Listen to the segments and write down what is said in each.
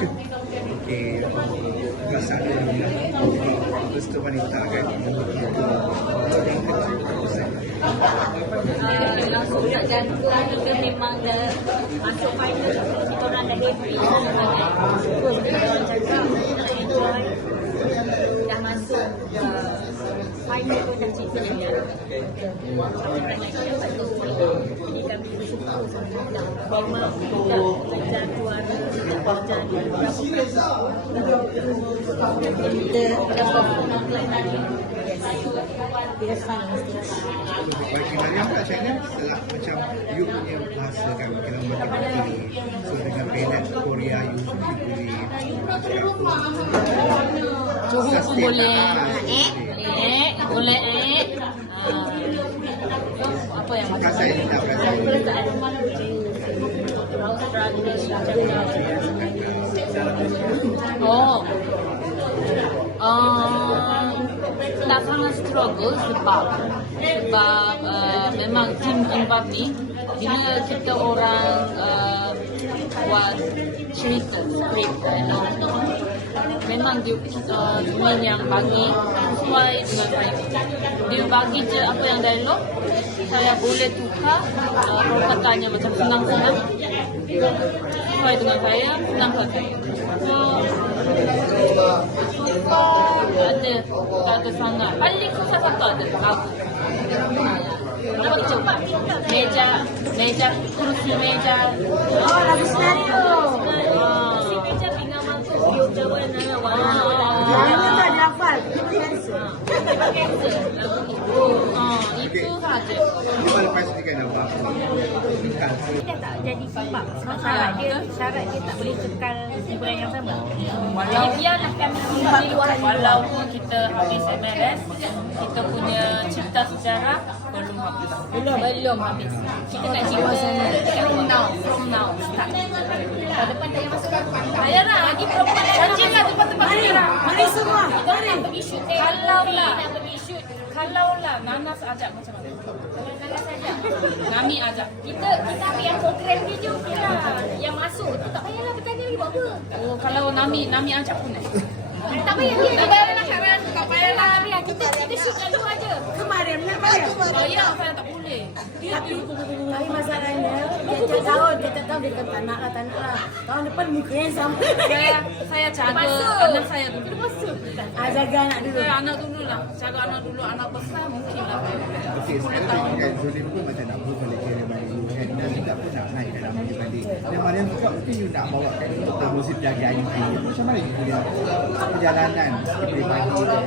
Okey, perasaan Restu wanita kan? Yang kecil uh, langsung nak jantung memang dah masuk final. Kita orang dah happy terus dah masuk uh, final pun dah cerita dia Korea you boleh pun boleh eh eh boleh eh. Kan Oh. Um, tak sangat struggle sebab sebab uh, memang tim Kimbab ni bila kita orang uh, buat cerita script you know, memang dia uh, teman yang bagi sesuai dengan saya dia bagi je apa yang dialog saya boleh tukar uh, perkataannya macam senang-senang sesuai dengan saya senangkan saya so far ada tak ada sangat paling susah satu ada lagu? Meja, meja, kursi meja. Oh, lagu senario. Kursi meja pinggang mampu Bio Jawa dan Narawa. Yang tu tak hafal. Cancel. Lagu itu. Ah. Cuma lepas ni kan Bukan dia tak jadi sebab sebab syarat dia syarat dia tak boleh kekal hiburan yang sama. Walau biarlah kami di luar walaupun kita habis MLS, kita punya cerita sejarah belum habis. Belum belum habis. Kita nak cerita dekat from now, from now start. Tahun depan tak payah masuk Ayah lah, lagi perempuan Rajin lah tempat-tempat sejarah. Mari semua. Kita orang pergi. Kalau lah Kalau lah Nanas ajak macam mana? Kalau Nanas ajak. Nami ajak. Kita kita ambil yang program dia je okey lah. Yang masuk tu tak payahlah bertanya lagi buat apa. Oh, kalau Nami Nami ajak pun eh. Tak payah dia tak payahlah kawan. Tak payahlah. Payah. Kita kita shoot kat luar je. Kemarin nak bayar. Saya saya tak boleh. Tapi, tapi masalahnya, tiap-tiap tahun, tiap-tiap tahun dia kata tak nak lah, tak nak lah. Tahun depan muka yang sama. Saya saya jaga anak saya dulu. Ah, jaga anak dulu. Saya anak dulu lah. Jaga anak dulu, anak besar mungkin lah. Okey, sekarang kan Zolim pun macam nak berubah lagi dari Mariam kan Dan juga pun nak naik dalam punya balik Dan Mariam juga mungkin you nak bawa kan uh, musim jaga IUP Macam mana you punya perjalanan Seperti pagi dan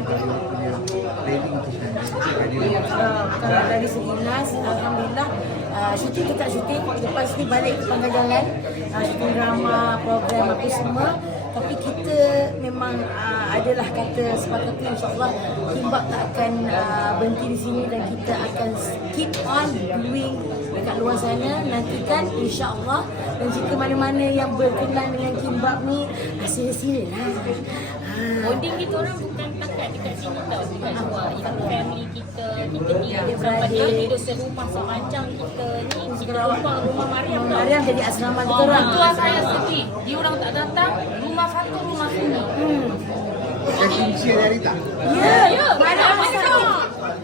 kalau dari segi Nas, Alhamdulillah uh, syuting tetap syuting lepas ni balik ke Pangkalan uh, syuting drama, program apa semua. Tapi kita memang uh, adalah kata sepatutnya insyaAllah Kimbab tak akan uh, berhenti di sini dan kita akan keep on doing dekat luar sana. Nantikan insyaAllah dan jika mana-mana yang berkenan dengan Kimbab ni sila-sila lah. Ah. Bonding kita orang bukan dekat sini tau dekat luar. Even family kita, kita tinggal sampai beradik. dia hidup serumah sepanjang kita ni. Kita rumah rumah Mariam tau. Mariam jadi asrama kita Oh, orang tua saya sedih. Dia orang tak datang, rumah satu, rumah sunyi. hmm. Dan kunci dari tak? Ya, Ya,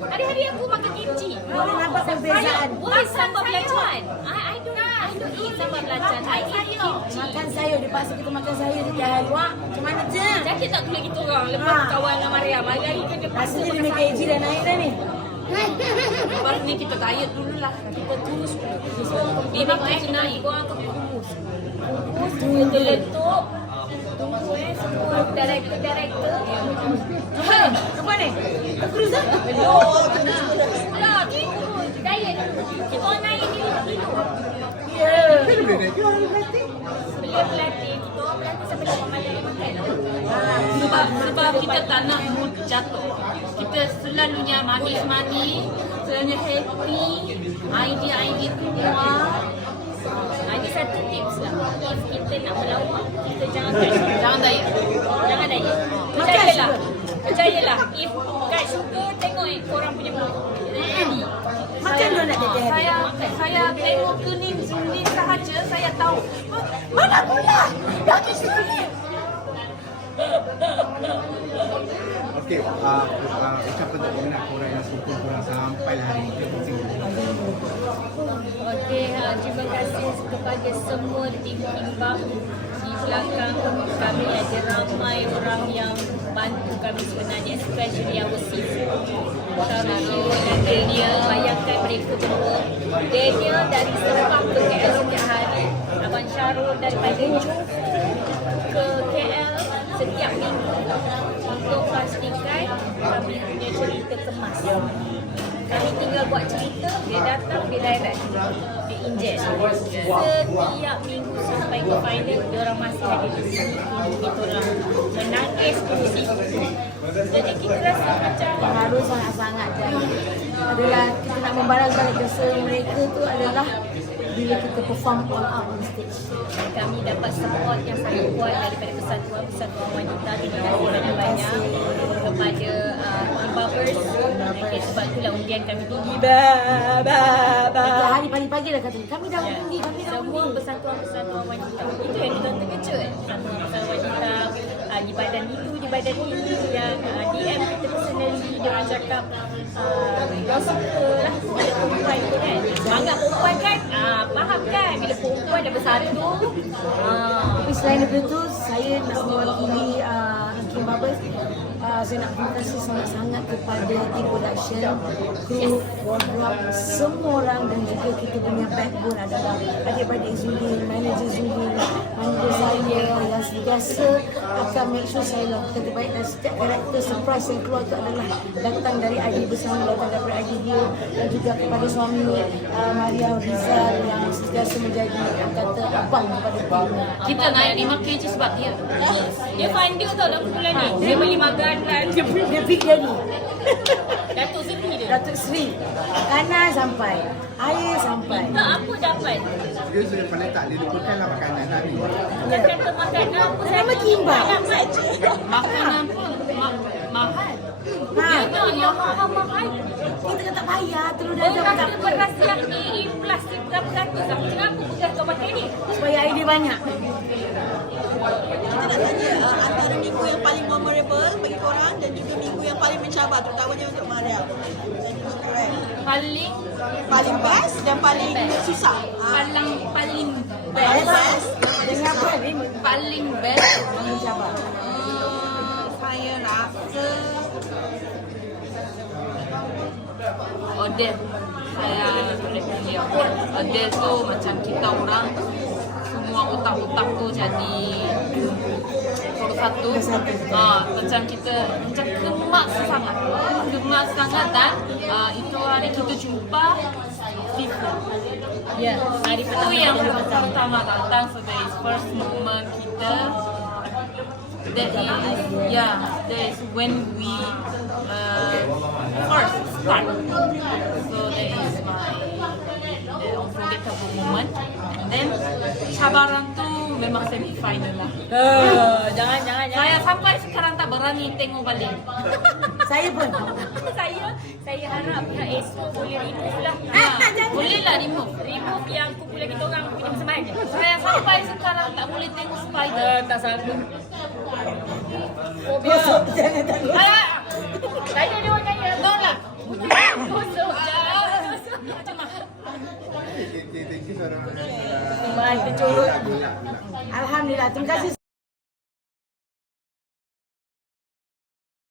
Hari-hari aku makan kimchi. Boleh nampak perbezaan. Bukan sambal belacan. I, I don't, I don't eat sambal belacan. I eat paksa kita makan sayur di Wah, macam mana je? Jadi tak boleh kita orang lepas Ha. kawan dengan Mariam. Hari-hari kan dia Rasanya dia punya KG dah naik dah ni. Lepas ni kita diet dulu lah. Kita terus. Dia makan eh, naik korang ke kumus. Kumus, letup-letup. Tunggu eh, director-director. Apa ni? Cruiser? Belum. Lah, gitu. Diet dulu. Kita orang naik ni 5 kilo. Ya. Kan boleh naik ke orang berlatih? Beliau pelatih, kita sampai malam. Sebab, sebab kita tak nak mood jatuh. Kita selalunya manis-manis, selalunya happy, idea-idea keluar. Ha, ini satu tips lah. If kita nak melawak, kita jangan kat Jangan diet. Jangan diet. Percayalah. Percayalah. If kat suka, tengok eh korang punya mood. Jadi, macam mana nak jadi Saya saya tengok kening sini sahaja saya tahu. Mana pula? Dah di sini. Okey, uh, uh, ucapan tak minat korang yang sempur korang sampai hari ini. Okey, uh, terima kasih kepada semua tim timbang belakang kami ada ramai orang yang bantu kami sebenarnya especially our seafood Syarul dan Daniel. Bayangkan mereka berdua Daniel dari Sabah ke KL setiap hari. Abang Syarul daripada Johor ke KL setiap minggu. Untuk pastikan kami punya cerita kemas. Kami tinggal buat cerita, dia datang, dia direct, inject. Setiap minggu sampai ke final, orang masih ada di sini. Kita orang menangis kursi. Jadi kita rasa macam Harus sangat-sangat dan adalah kita nak membalas balik jasa mereka tu adalah bila kita perform all out on stage. kami dapat support yang sangat kuat daripada persatuan persatuan wanita. Terima kasih banyak-banyak kepada uh, Kimbabers. Okay, sebab itulah undian kami tinggi. Ba, ba, ba. Hari pagi-pagi dah kata kami dah undi, kami dah Semua undi. persatuan-persatuan wanita Itu yang kita terkejut Persatuan wanita uh, Di badan itu, di badan ini Yang uh, DM kita personally Dia orang cakap uh, Dia suka lah perempuan tu kan Semangat perempuan kan uh, Faham kan Bila perempuan dah bersatu uh, Tapi selain daripada tu, saya nak mewakili uh, Kim Babas. Uh, saya nak terima kasih sangat-sangat kepada tim production, kru, wardrobe, semua orang dan juga kita punya backbone adalah adik-adik Zulin, manager Zulin, manager saya yang sentiasa akan make sure saya lakukan terbaik dan setiap karakter surprise yang keluar itu adalah datang dari ID bersama, datang daripada ID dia dan juga kepada suami uh, Maria Rizal yang sentiasa menjadi yang kata abang kepada timnya. Kita naik 5 kg sebab dia. Dia funder tau dalam bulan ni Dia beli makanan Dia beli Dia. Datuk Seri dia Datuk Seri. Kanan sampai. Air sampai. Tak apa dapat Dia sudah paling tak dilupakanlah makanan lah ni. Dia kata makanan apa Nama. Dapat je Makanan pun ma- mahal. Ha, Ya, yang mahal-mahal kita kata payah telur Dia dadar kata tak apa. beras yang AA plastik berapa ratus Aku cakap apa beras kau pakai ni Supaya air banyak. kita nak tanya antara minggu yang paling memorable bagi korang dan juga minggu yang paling mencabar terutamanya untuk Maria. Paling Paling best dan paling susah. Uh, paling paling paling best. best. Dengan ni? Paling best Mencabar. Uh, saya rasa Odeh saya apa Odeh tu macam kita orang semua otak-otak tu jadi satu satu. Ah macam kita macam kemas sangat. Kemas sangat dan ah, itu hari kita jumpa people Ya, hari itu yang pertama datang so that is first moment kita that is yeah that is when we uh, first start. So that is my the unforgettable moment. And then cabaran tu memang semi final lah. Eh, Jangan, jangan, jangan. Saya sampai sekarang tak berani tengok balik. Saya pun. Saya, saya harap pihak ESO boleh remove lah. Ha, boleh lah remove. Remove yang kumpulan kita orang punya bersamaan je saya sampai sekarang tak boleh tengok spider. Eh, tak sanggup Đấy đi đuôi cái đơn là Alhamdulillah terima kasih